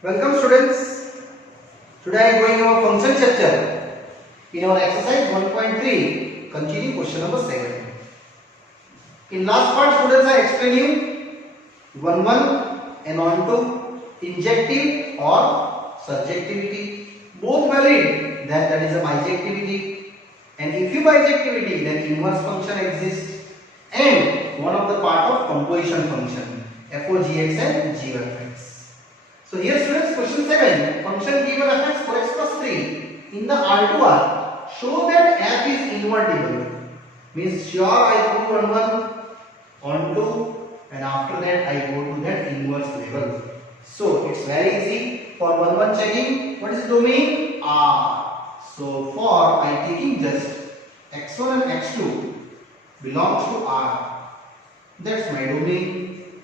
Welcome students. Today I am going over function chapter. In our exercise 1.3, continue question number 7. In last part students I explained you 1 and on to injective or surjectivity. Both valid, then that is a bijectivity. And if you bijectivity, then inverse function exists. And one of the part of composition function, f(o)(gx) and g(f)(x). So here students, question 7, function given f(x) 4x plus 3 in the R2R, show that f is invertible. Means sure I go to 1 to and after that I go to that inverse level. So it's very easy for 1 checking. What is the domain? R. So for I taking just x1 and x2 belongs to R. That's my domain.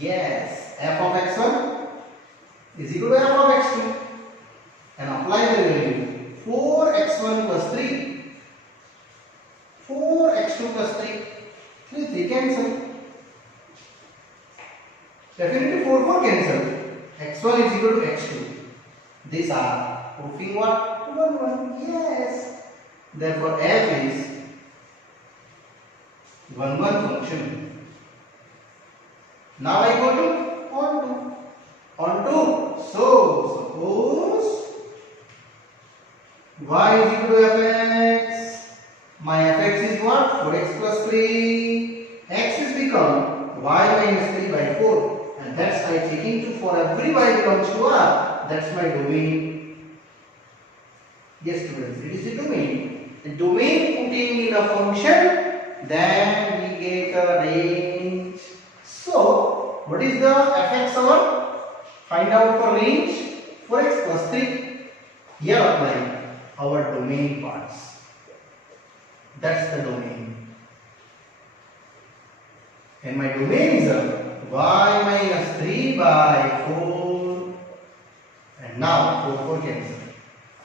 Yes, f of x1 is equal to f of x2 and apply the value 4x1 plus 3, 4x2 plus 3, 3 cancel. Definitely 4 cancel. x1 is equal to x2. These are proving what? 1. Yes. Therefore f is 1 function. Now I go to onto. So suppose y is equal to fx. My fx is what? 4x plus 3. X is become y minus 3 by 4. And that's I taking to for every y belongs to R. That's my domain. Yes students, it is the domain. The domain putting in a function, then we get a range. So what is the fx our? Find out for range 4x plus 3. Here apply our domain parts. That's the domain. And my domain is a y minus 3 by 4. And now 4 cancel.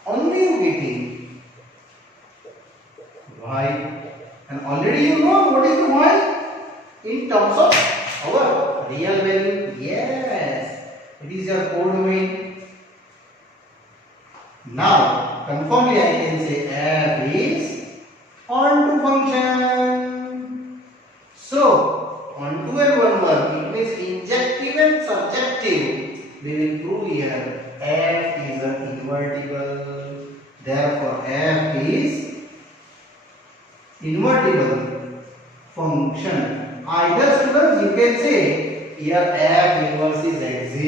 Only you getting y. And already you know what is the y in terms of our real value. Yes. It is your codomain. Now, conformly I can say f is onto function. So, onto and 1, it means injective and subjective. We will prove here f is an invertible. Therefore, f is invertible function. Either students you can say here f inverse is exists.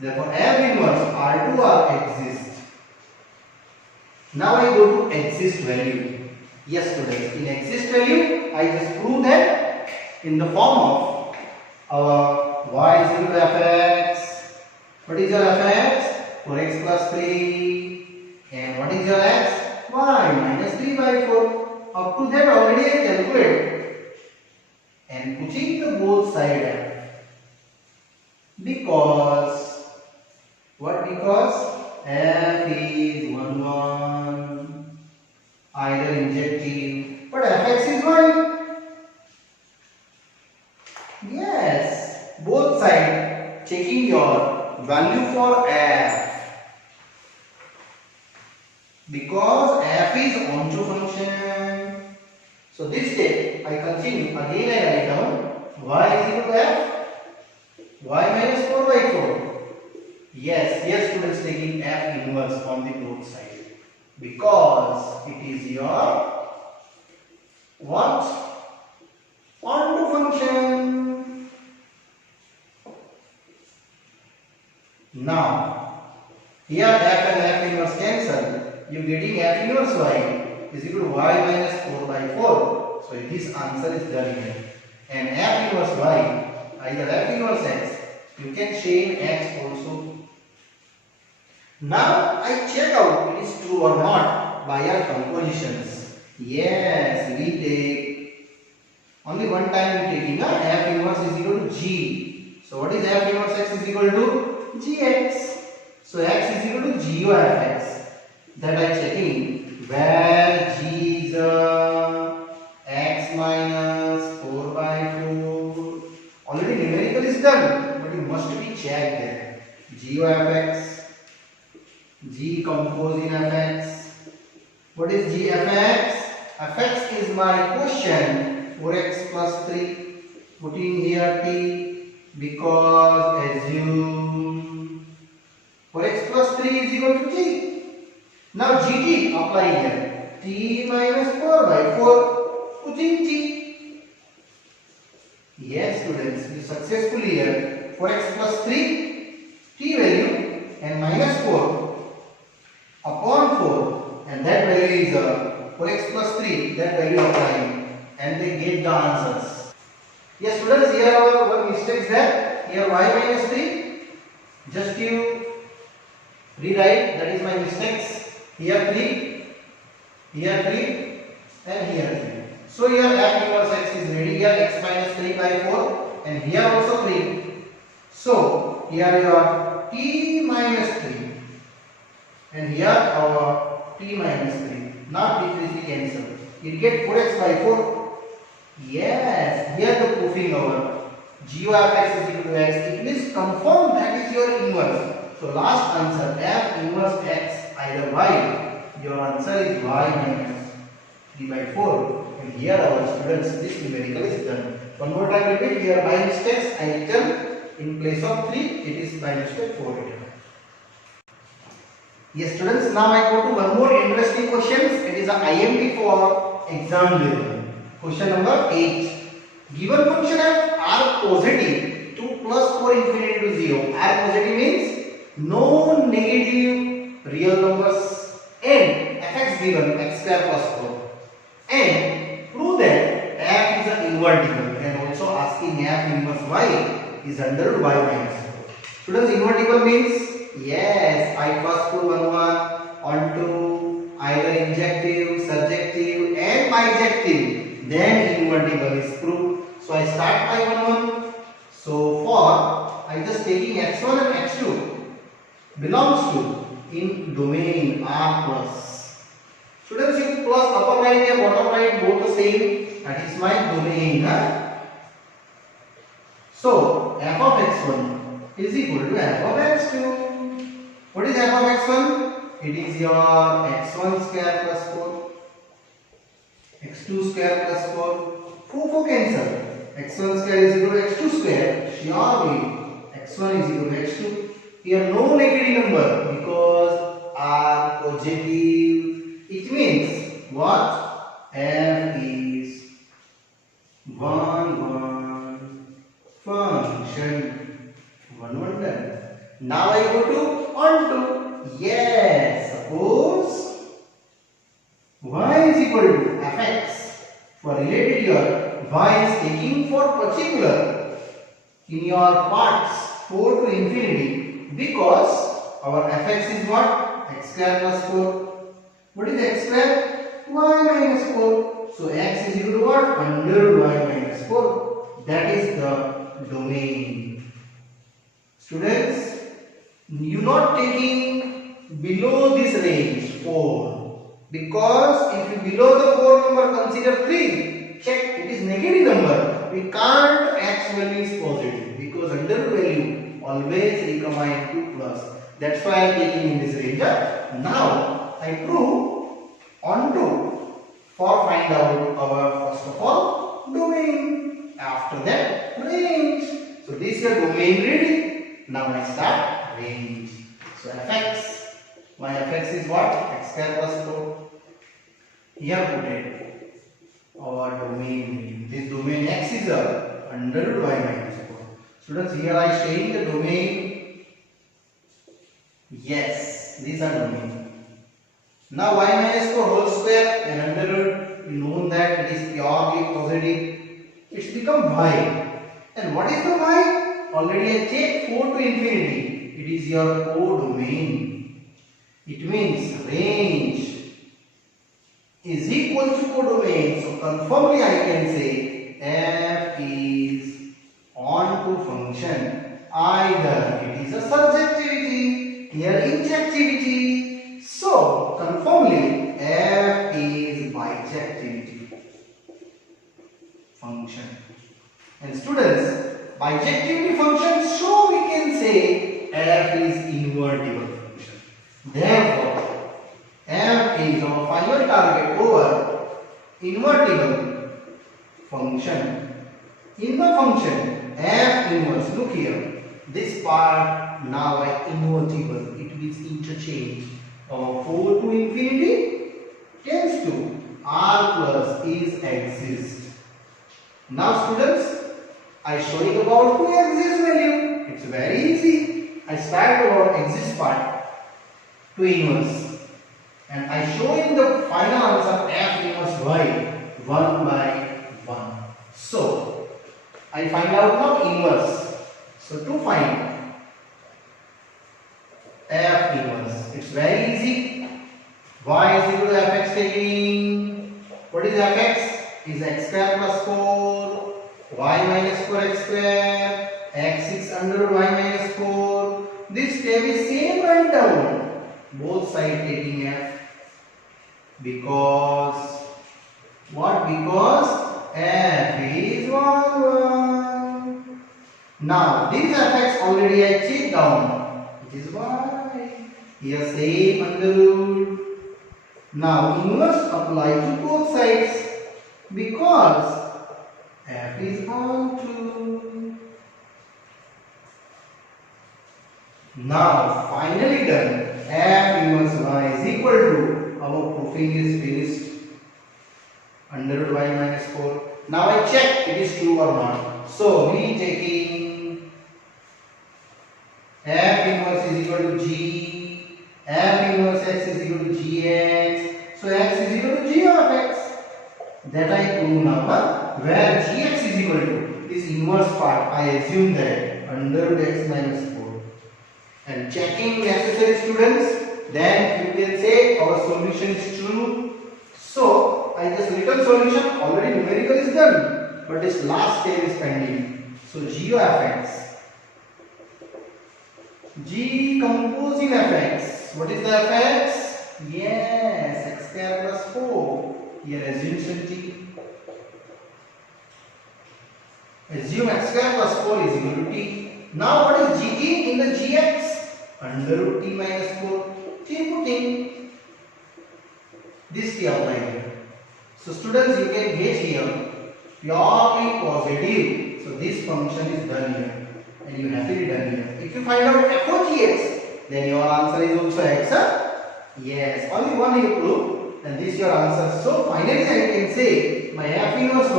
Therefore f inverse R2R exists. Now I go to exist value. Yes students, in exist value I just prove that in the form of our y is equal to fx. What is your fx? 4x plus 3. And what is your x? Y minus 3 by 4. Up to that already I calculate. And putting the both side f. Because what? Because f is 1 either injective, but fx is 1. Yes, both side checking your value for f. Because f is onto function. So this step I continue again. I write down y is equal to f, y minus 4 by 4. Yes, here students taking f inverse on the both side because it is your what? Onto function. Now here f and f inverse cancel. You getting f inverse y is equal to y minus 4 by 4. So this answer is done here. And f inverse y, either f inverse x, you can change x also. Now I check out it is true or not by our compositions. Yes, we take only one time we taking f inverse is equal to g. So what is f inverse x is equal to gx. So x is equal to g of x. That I checking where g is x minus 4 by 4. Already numerical is done, but you must be check that. G of fx, G composed in fx. What is G fx? Fx is my quotient 4x plus 3. Putting here t because assume 4x plus 3 is equal to t. Now gt apply here. T minus 4 by 4. Putting t. Yes, students, we successfully here 4x plus 3 t value and minus 4 upon 4, and that value is 4x plus 3, that value applying, and they get the answers. Yes, students, here our one mistake is there. Here y minus 3, just you rewrite, that is my mistakes. Here 3, here 3, and here 3. So here f inverse x is ready. Here x minus 3 by 4, and here also 3. So here your t minus 3, and here our t minus 3. Now this is cancel. You get 4x by 4. Yes, here the proofing our g of x is equal to x. It means confirm that is your inverse. So last answer f inverse x either y. Your answer is y minus 3 by 4. And here our students, this numerical is done. One more time repeat. Here by mistakes I written in place of 3. It is by mistake 4 written. Yes, students. Now I go to one more interesting questions. It is a IMP for exam level. Question number 8. Given function f r positive 2 plus 4 infinity to 0. R positive means no negative real numbers, and fx given x square plus 4. And prove that f is an invertible, and also asking f inverse y is under root y minus 4. Students, invertible means, yes, I first put 1 onto either injective, surjective and bijective. Then invertible is proved. So I start by 1. So for I just taking x1 and x2 belongs to in domain R plus. Students, you plus upper right and bottom right both the same. That is my domain. So f of x1 is equal to f of x2. What is f of x1? It is your x1 square plus 4. x2 square plus 4. 4 cancel. x1 square is equal to x2 square. Surely x1 is equal to x2. Here no negative number because r positive. It means what? F is 1 function. 1 done. Now I go to onto. Yes, suppose y is equal to fx. For related here, y is taking for particular in your parts 4 to infinity, because our fx is what? X square plus 4. What is x square? Y minus 4. So x is equal to what? Under y minus 4. That is the domain. Students, you not taking below this range 4, because if you below the 4 number consider 3, check it is negative number. We can't x value is positive because under value always recombine to plus. That's why I am taking in this range. Now I prove onto for find out our first of all domain. After that range. So this is your domain ready. Now I start range. So fx, my fx is what? X square plus 4. Here put it our domain. This domain x is under root y minus 4. Students, here I showing the domain. Yes, these are domain. Now y minus 4 whole square and under root, we know that it is purely positive. It's become y. And what is the y? Already I checked 4 to infinity. It is your codomain. It means range is equal to codomain. So confirmly I can say f is onto function. Either it is a surjectivity, here injectivity. So confirmly f is bijectivity function. And students, bijectivity function, so we can say here. This part now I invertible. It will interchange. 4 to infinity tends to r plus is exist. Now students, I showing about to exist value. It's very easy. I start about exist part to inverse, and I show in the final answer f inverse y 1 by 1. So I find out now inverse. So to find f inverse, it's very easy. Y is equal to fx taking, what is fx? Is x square plus 4, y minus 4x square, x is under y minus 4. This step is same right down. Both sides taking f. Because what? Because f is 1 1. Now this fx already I checked down. It is y. Here same under root. Now inverse apply to both sides. Because f is onto. Now finally done. F inverse y is equal to, our proofing is finished, under root y minus 4. Now I check it is true or not. So we taking f inverse is equal to g, f inverse x is equal to gx. So x is equal to g of x. That I prove now. Where gx is equal to this inverse part, I assume that under root x minus 4. And checking necessary students, then you can say our solution is true. So I just written solution, already numerical is done, but this last step is pending. So g of fx, g composing fx. What is the fx? Yes, x square plus 4. Here assumption t. Assume x square plus 4 is equal to t. Now what is gt in the gx? Under root t minus 4. T putting. This t apply here. So students, you can get here purely positive. So this function is done here. And you happily done here. If you find out f of gx, then your answer is also x. Yes, only one you prove, and this your answer. So finally I can say my f inverse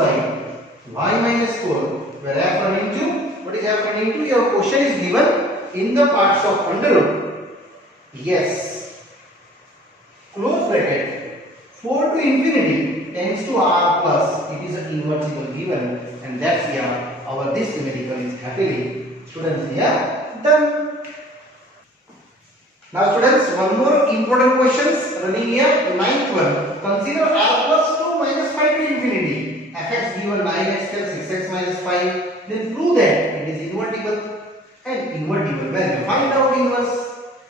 y minus 4, where f running to, what is f running to? Your question is given in the parts of under root. Yes, close bracket, 4 to infinity tends to r plus, it is an invertible given, and that's here our this numerical is happily, students, here done. Now students, one more important questions running here, ninth one. Consider r plus 2 minus 5 to infinity. fx given 9x plus 6x minus 5. Then prove that it is invertible and invertible. Well, find out inverse.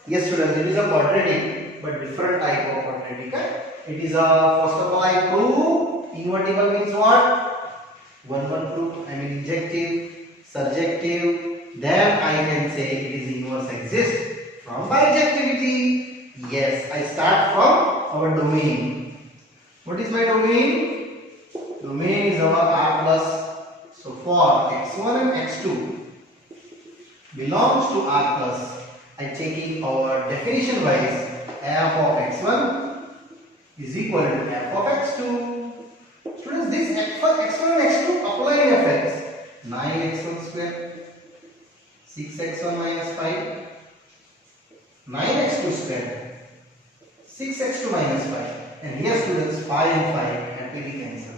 Yes students, it is a quadratic, but different type of quadratic. It is a, first of all I prove invertible means what? One proof, I mean injective, surjective. Then I can say it is inverse exists. From bijectivity, yes, I start from our domain. What is my domain? Domain is our r plus. So for x1 and x2 belongs to r plus, I taking our definition wise f of x1 is equal to f of x2. Students, this x1 and x2 apply in fx. 9x1 square, 6x1 minus 5. 9x2 square, 6x2 minus 5, and here students 5 and 5 happily cancel.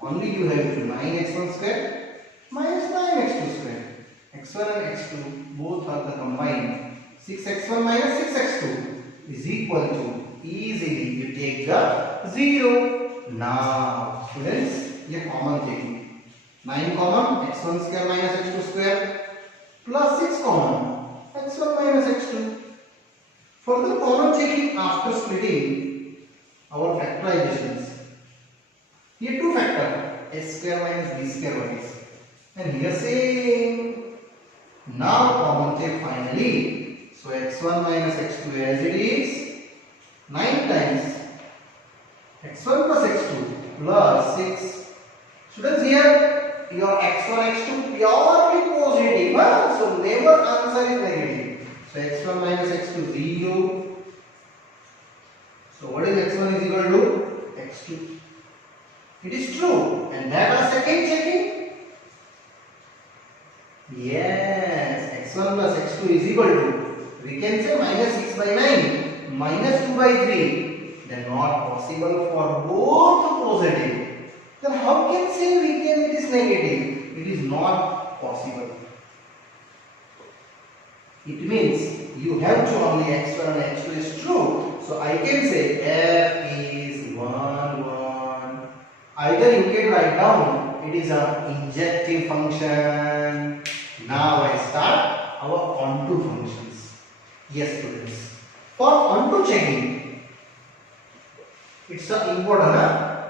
Only you have to 9x1 square minus 9x2 square. x1 and x2 both are the combined. 6x1 minus 6x2 is equal to, easily you take the 0. Now students, ये common taking. 9 common, x1 square minus x2 square plus 6 common, x1 minus x2. Further common taking after splitting our factorizations. Here two factor, s square minus b square what is. And here same. Now common take finally. So x1 minus x2 as it is. 9 times x1 plus x2 plus 6. Students, here your x1, x2 purely positive. Huh? So never answer is negative. So x1 minus x2 0. So what is x1 is equal to x2? It is true. And that our second checking. Yes, x1 plus x2 is equal to, we can say minus 6 by 9, minus 2 by 3. Then not possible for both positive. Then how can say we can it is negative? It is not possible. It means you have to only x1 and x2 is true. So I can say f is 1, 1. Either you can write down it is an injective function. Now I start our onto functions. Yes, students. For onto checking, it's important. Huh?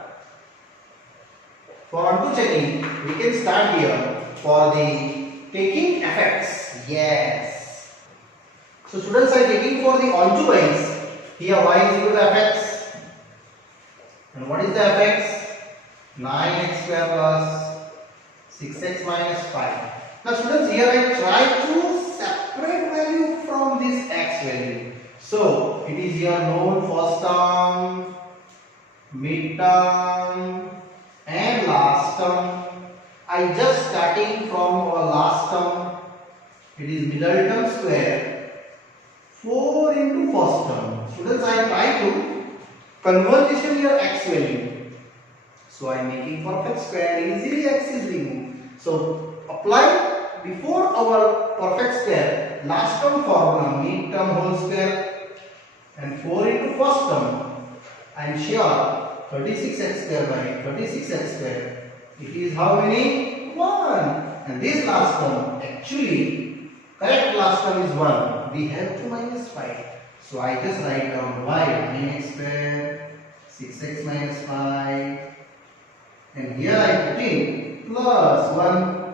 For onto checking, we can start here for the taking effects. Yes. So students are taking for the onto y's. Here y is equal to fx. And what is the fx? 9x square plus 6x minus 5. Now students, here I try to separate value from this x value. So it is your known first term, mid term and last term. I just starting from our last term. It is middle term square 4 into first term. Students, I try to conversion your x value. So I am making perfect square. Easily x is removed. So apply before our perfect square last term formula, mid term whole square and 4 into first term. I am sure 36x square by 36x square. It is how many? 1. And this last term, actually correct last term is 1. We have to minus 5. So I just write down y 9x square 6x minus 5. And here I put in plus 1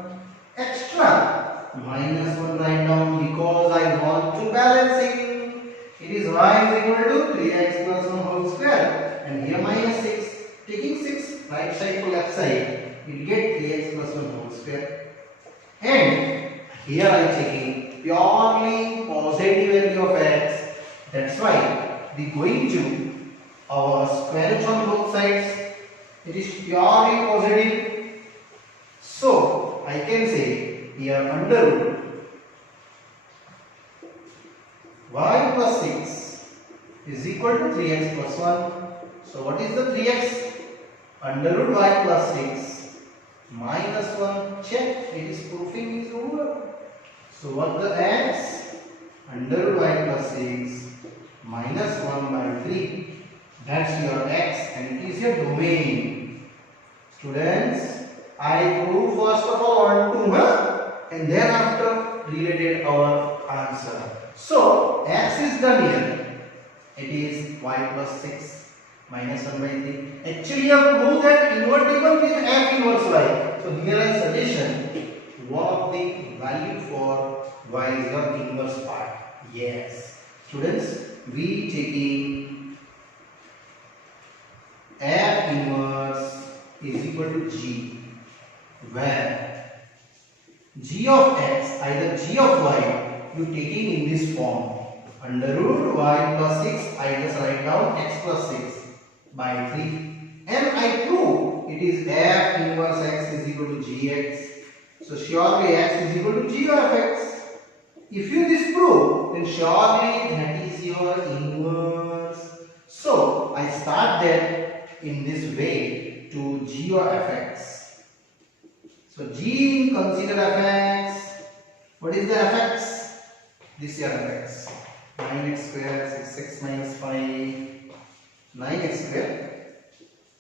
extra minus 1 write down because I want to balancing. It is y is equal to 3x plus 1 whole square. And here minus 6. Taking 6 right side to left side, you get 3x plus 1 whole square. And here I am taking purely positive value of x. That's why we going to our square root on both sides. It is purely positive. So I can say here under root y plus 6 is equal to 3x plus 1. So what is the 3x? Under root y plus 6 minus 1. Check, it is proofing is over. So what the x? Under root y plus 6 minus 1 by 3. That's your x and it is your domain. Students, I prove first of all onto and then after related our answer. So x is done here. It is y plus 6 minus 1 by 3. Actually, you have proved that invertible with f inverse y. So here is suggestion. One of the value for y is your inverse part. Yes. Students, we taking f inverse is equal to g, where g of x, either g of y, you taking in this form. Under root y plus 6, I just write down x plus 6 by 3. And I prove it is f inverse x is equal to gx. So surely x is equal to g of x. If you disprove, then surely that is your inverse. So I start that in this way to g of fx. So g consider fx. What is the fx? This is fx. 9x square 6x minus 5. 9x square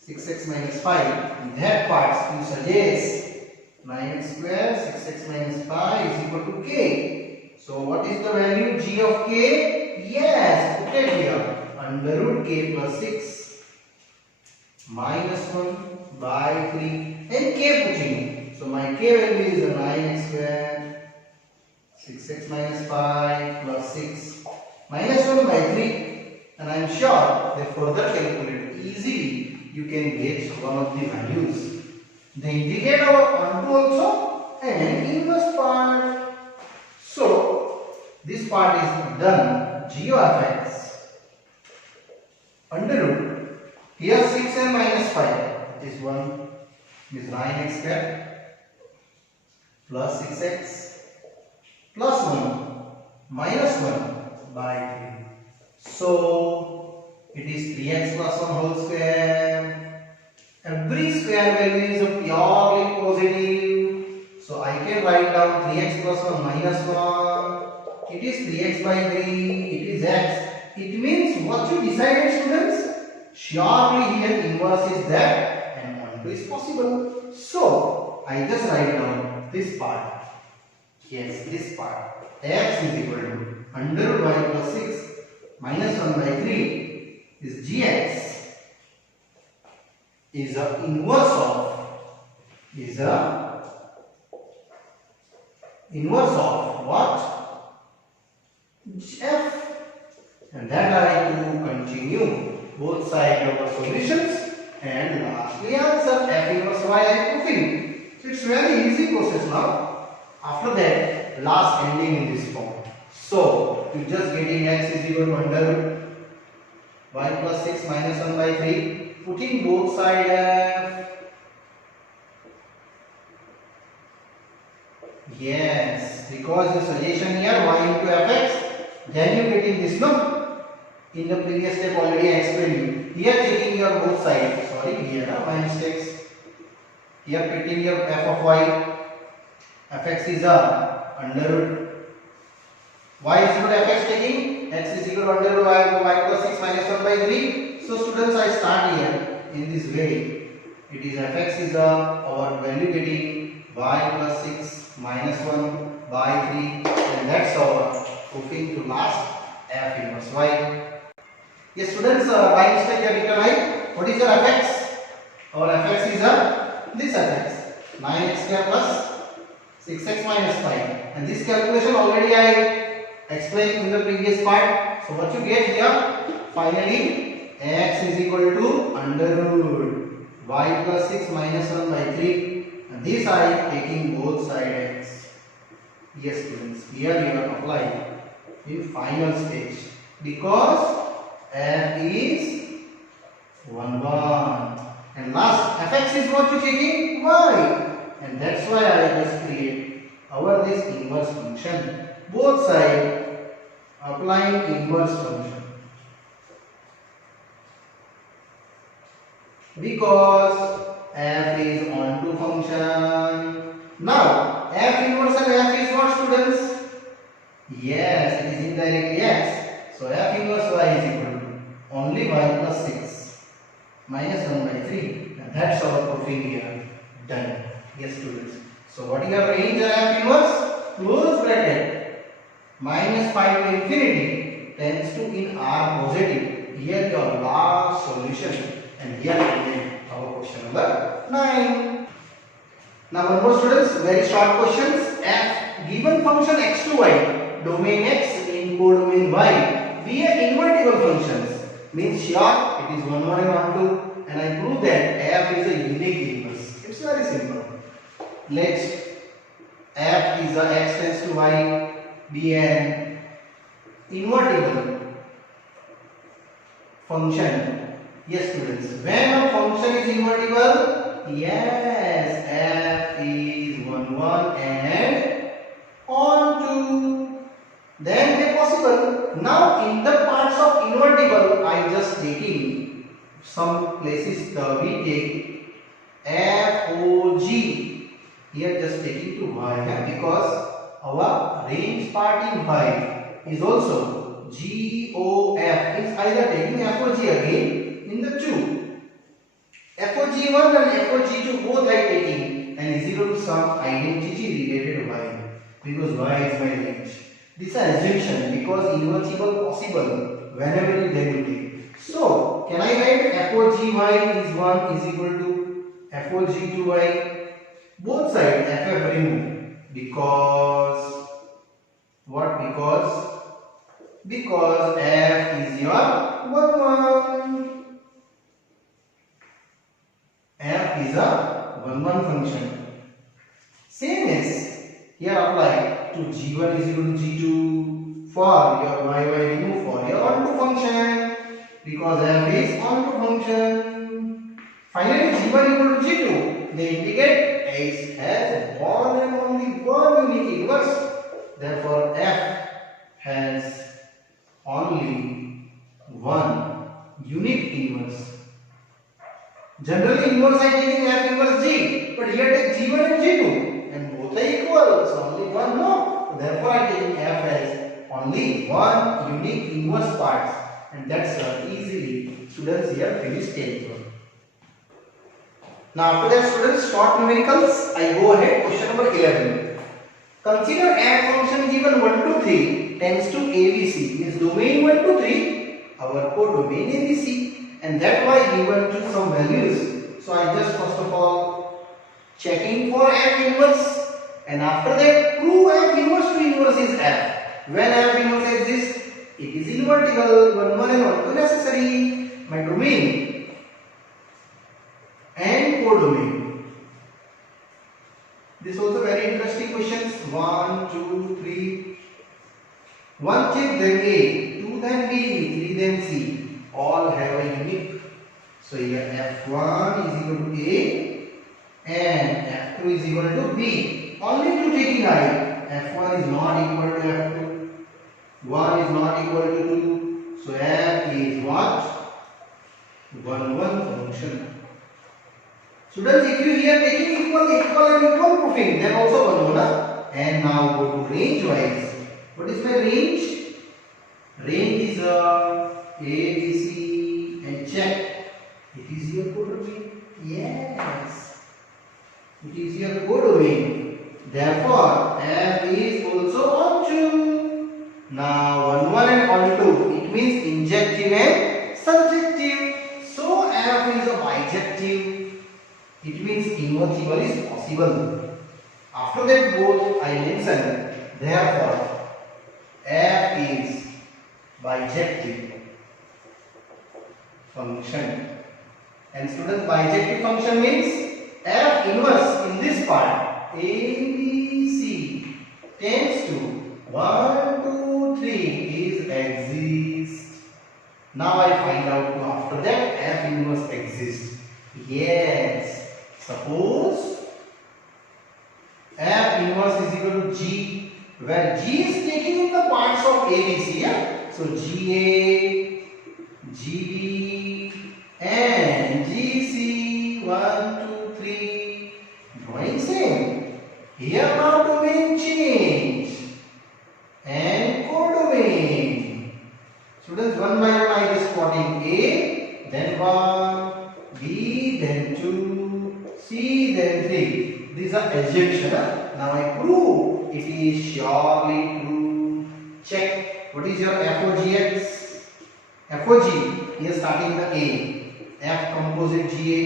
6x minus 5. In that part you suggest 9x square 6x minus 5 is equal to k. So what is the value g of k? Yes, put it here. Under root k plus 6 minus 1 by 3 and k putting. So my k value is a 9x square 6x minus 5 plus 6 minus 1 by 3. And I am sure they further calculate easily. You can get one of the values. Then indicate our onto also and inverse part. So this part is done. G of x under root. Here 6m minus 5 is 1 is 9x square plus 6x plus 1 minus 1 by 3. So it is 3x plus 1 whole square. Every square value is a purely positive. So I can write down 3x plus 1 minus 1. It is 3x by 3. It is x. It means what you decided, students? Surely here inverse is there and onto is possible. So I just write down this part. Yes, this part. X is equal to under root y plus 6 minus 1 by 3 is gx is a inverse of what? F. And that I to continue both sides of the solutions and lastly answer F inverse y I proving. So it's very easy process now. After that, last ending in this form. So you just getting x is equal to under root y plus 6 minus 1 by 3. Putting both sides F. Yes, because the suggestion here y into fx, then you getting this no. In the previous step already I explained you. Here taking your both sides. Sorry, here my mistakes. Here putting your f of y. Fx is a under root. Y is equal to fx taking x is equal to under root y plus 6 minus 1 by 3. So students, I start here in this way. It is fx is our value getting y plus 6 minus 1 by 3 and that's our proving to last f inverse y. Yes students, by mistake you have written right. What is your fx? Our fx is this fx 9x square plus 6x minus 5 and this calculation already I explained in the previous part. So what you get here finally x is equal to under root y plus 6 minus 1 by 3 and this I taking both sides x. Yes students, here you are applying in final stage because f is 1 1 and last fx is what you taking y and that's why I just create our this inverse function. Both sides applying inverse function because f is onto function. Now f inverse and f is what students? Yes, it is indirectly x. So f inverse y is equal to only y plus 6 minus 1 by 3 and that's our proving here done. Yes students. So what you have range f inverse? Close bracket minus 5 to infinity tends to in R positive. Here your last solution and here our question number 9. Now one more students, very short questions. F given function x to y, domain x in codomain y, be a invertible functions. Means here it is 1 1 and 1 2 and I prove that f is a unique inverse. It's very simple. Let f is a x tends to y be an invertible function. Yes students, when a function is invertible, yes, f is 1 1 and on 2. Then they possible. Now in the parts of invertible, I just taking some places we take FOG. Here just taking to y because our range part in y is also GOF. It's either taking FOG again in the 2. FOG1 and FOG2 both I taking and is equal to some identity related to y because y is my range. This is assumption because invertible possible whenever they will take. So can I write FOGY is 1 is equal to FOG2y? Both sides FF remove because what? Because F is your 1 1. F is a 1 1 function. Same as here apply to g1 is equal to g2 for your y remove for your onto function, because f is onto function. Finally g1 equal to g2, they indicate x has one and only one unique inverse. Therefore f has only one unique inverse. Generally inverse I taking f inverse g, but here take g1 and g2 and both are equal, so only one no. Therefore I taking f as only one unique inverse parts, and that's easily students here finish 10th one. Now after that students, short numericals, I go ahead question number 11. Consider f function given 1 to 3 tends to ABC, is domain 1 to 3 our codomain ABC, and that why given to some values. So I just first of all checking for f inverse, and after that prove f inverse to inverse is f. When f inverse exists, it is invertible, 1 1 and 1 2 necessary, my domain and codomain. This also very interesting questions. 1 2 3, 1 chip then A, 2 then B, 3 then C, all have a unique. So here f1 is equal to A and f2 is equal to B. Only two taking I. f1 is not equal to f2, 1 is not equal to 2. So f is what? 1 1 function. Students, if you here taking equal and equal proofing, then also 1 1. And now go to range wise. What is my range? Range is A, B, C, and check. It is your codomain. Yes, it is your codomain. Therefore, f is also onto. Now 1 1 and onto, it means injective and subjective. So f is a bijective. It means invertible is possible. After that both I mentioned. Therefore, f is bijective function. And students, bijective function means f inverse in this part A, B, C tends to 1 2 3 is exists. Now I find out after that f inverse exists. Yes. Suppose f inverse is equal to g, where g is taking in the parts of A, B, C. Yeah? So GA, GB and GC, 1 2 3. Drawing same. Here now domain change and codomain. Students, one by one I just plotting A, then 1, B, then 2, C, then 3. These are assumptions. Now I prove it is surely true. Check. What is your FOGX? FOG. Here starting the A. F composite GA.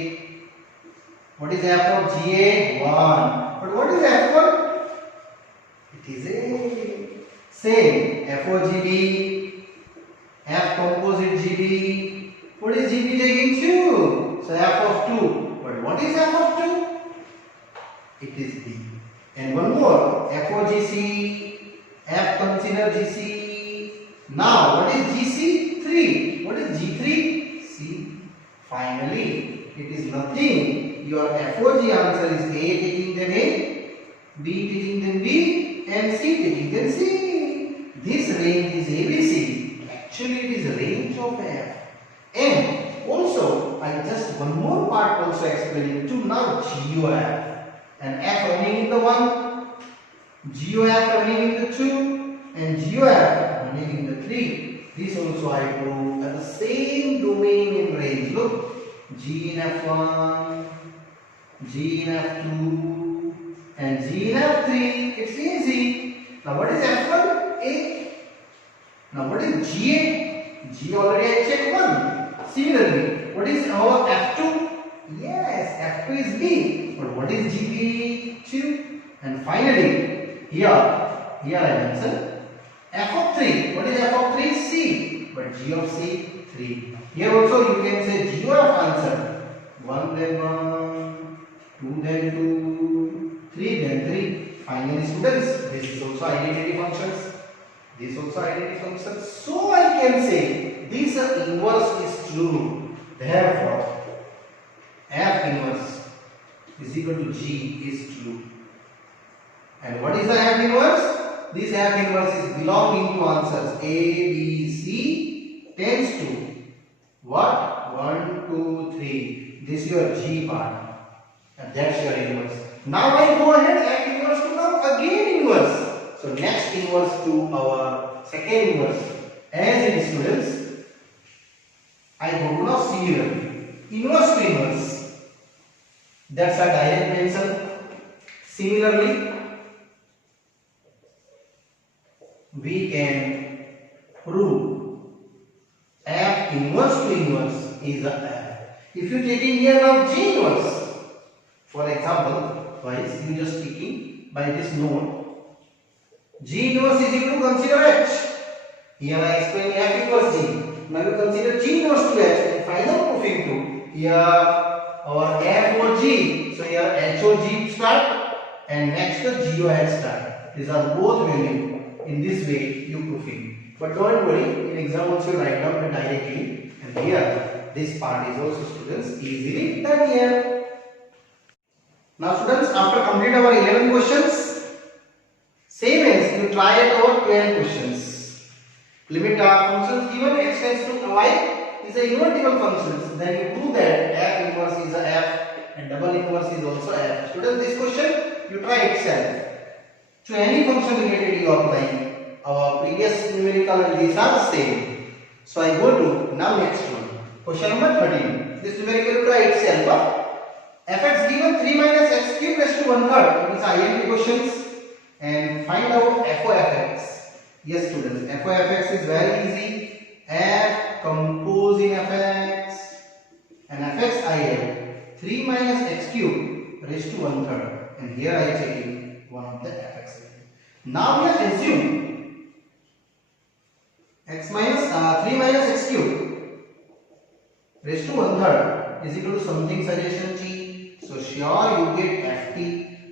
What is F of GA? 1. But what is F1? It is A. Same. FOGB. F composite GB. What is GB taking 2? So F of 2. But what is F of 2? It is B. And one more. FOGC. F consider GC. Now what is GC? 3. What is G3? C. Finally, it is nothing. Your FOG answer is A taking then A, B taking then B, and C taking then C. This range is ABC. Actually, it is a range of F. And also, I just one more part also explaining to now GOF. And F running in the 1, GOF running in the 2, and GOF running in the 3. This also I prove at the same domain in range. Look, G in F1, G in F2, and G in F3. It's easy. Now what is F1? A. Now what is GA? G already I checked 1. Similarly, what is our F2? Yes, F2 is B. But what is GB? 2. And finally, here I mentioned F of 3. What is F of 3? C. But G of C, 3. Here also you can say G of answer. 1 then 1, 2 then 2, 3 then 3. Finally, students, this is also identity functions. This also identity functions. So I can say this inverse is true. Therefore, F inverse is equal to G is true. And what is the F inverse? This F inverse is belonging to answers A, B, C tends to what? 1, 2, 3. This is your G part. And that's your inverse. Now I go ahead, F inverse to now again inverse. So next inverse to our second inverse. As it is, students, I go to now similar. Inverse to inverse. That's a direct mention. Similarly, we can prove F inverse to inverse is a F. If you taking here now G inverse, for example, twice you just taking by this node, G inverse is equal to consider H. Here I explain F inverse G. Now you consider G inverse to H and final proving to here our F or G. So here H or G start and next the G or H start. These are both value. In this way you proving. But don't worry, in exam also write down directly. And here this part is also, students, easily done here. Now students, after complete our 11 questions, same as you try it over 12 questions. Limit functions given extends to y is a invertible functions. Then you prove that F inverse is a F and double inverse is also F. Students, this question you try itself. To any function related you apply. Our previous numerical and these are the same. So I go to now next one. Question number 13. This numerical you try itself. Fx given 3 minus x cube raised to 1/3. It is INT questions. And find out f of fx. Yes students, f of fx is very easy. F compose in fx. And fx I have 3 minus x cube raised to 1/3. And here I take in one of the fx. Now we assume x minus 3 minus x cube raised to 1/3 is equal to something suggestion t. So sure you get ft.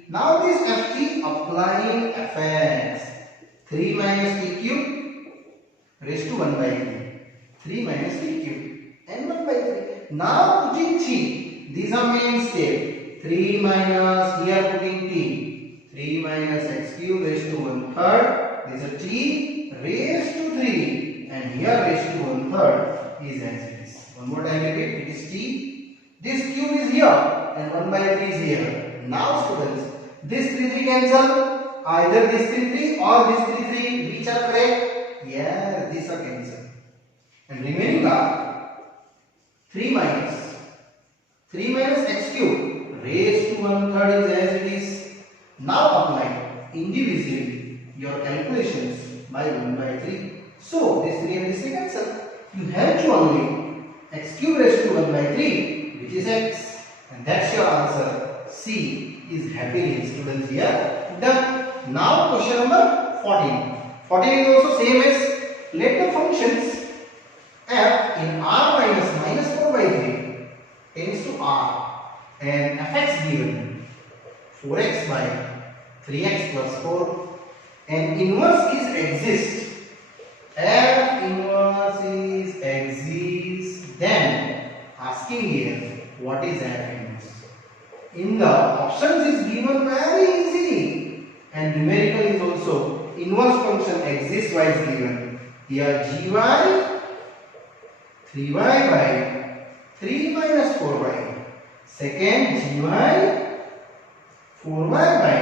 Now this ft applying fx. 3 minus t cube raised to 1/3. 3 minus t cube and 1/3. Now putting t. These are main step. 3 minus here putting t. 3 minus x cube raised to 1/3. This is t raised to 3 and here raised to 1/3 is as it is. One more time repeat. It is t. This cube is here and 1/3 is here. Now students, this 3 cancel. Either this 3 or this 3 which are correct? Yeah, these are cancelled. And remaining are 3 minus x cube raised to 1/3 is as it is. Now apply individually your calculations by 1/3. So this 3 and this 3 cancel. You have to only x cube raised to 1/3, which is x, and that's your answer. C is happily students here done. Now question number 14. 14 is also same as let the functions f in r minus 4/3 tends to r and fx given 4x by 3x plus 4 and inverse is exist. F inverse is exists. Then asking here what is f inverse? In the options is given very easily and numerical is also inverse function exists y is given. Here gy 3y by 3 minus 4y. Second gy 4y by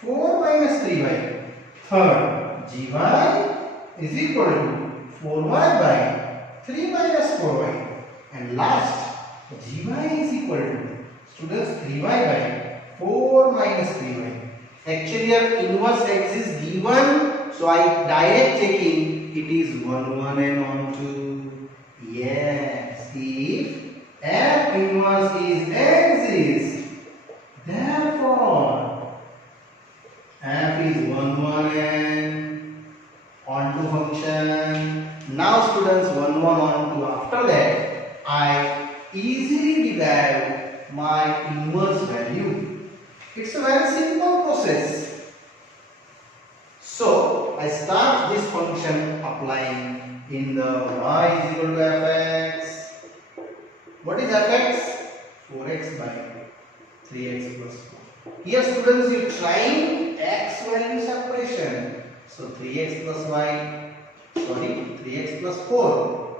4 minus 3y. Third gy is equal to 4y by 3 minus 4y. And last gy is equal to students 3y by 4 minus 3y. Actually your inverse exists given, so I direct checking it is 1 1 and on 2. Yes, if f inverse is exists, therefore f is 1 1 and onto function. Now students 1 1 on 2. After that I easily derive my inverse value. It's a very simple process. So I start this function applying in the y is equal to fx. What is fx? 4x by 3x plus 4. Here students, you trying x value separation. So 3x plus 4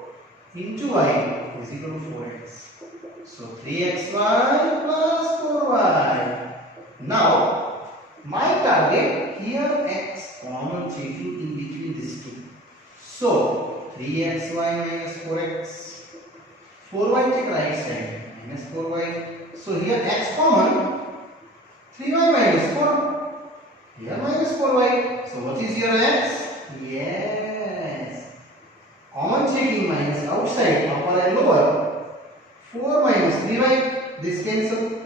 into y is equal to 4x. So 3xy plus 4y. Now my target here, x common taking in between these two. So 3xy minus 4x. 4y take right side minus 4y. So here x common, 3y minus 4. Here minus 4y. So what is your x? Yes. Common taking minus outside, upper and lower. 4 minus 3y. This cancel.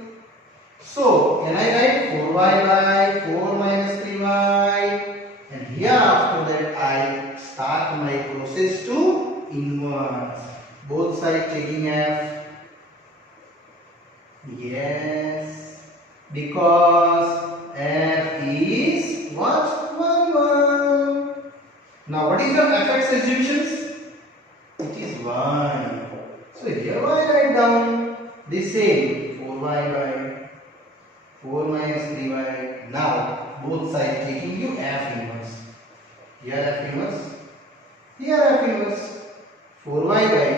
So can I write 4y by 4 minus 3y? And here after that I start my process to inverse. Both sides taking f. Yes. Because f is what? 1, 1. Now what is your fx assumptions? It is 1. So here I write down the same 4y by 4 minus 3y. Now both sides taking you f inverse. Here f inverse. Here f inverse. 4y by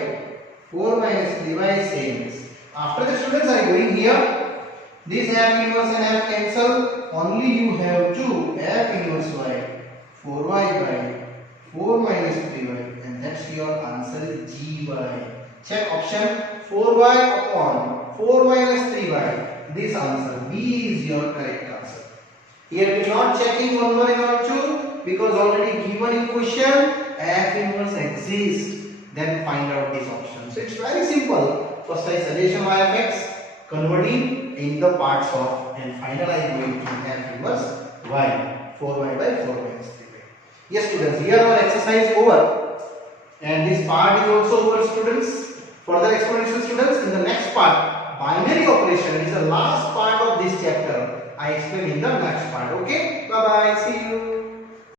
4 minus 3y same. After the students are going here, this f inverse and f cancel. Only you have to f inverse y. 4y by 4 minus 3y, and that's your answer is gy. Check option 4y upon 4 minus 3y. This answer B is your correct answer. Here we are not checking 1, 1 or 2 because already given in question f inverse exists. Then find out this option. So it's very simple. First I solution y of x, converting in the parts of, and final I am going to f inverse y. 4y by 4 minus 3y. Yes students, here our exercise over. And this part is also over students. Further explanation students in the next part. Binary operation is the last part of this chapter. I explain in the next part. Okay, bye bye, see you.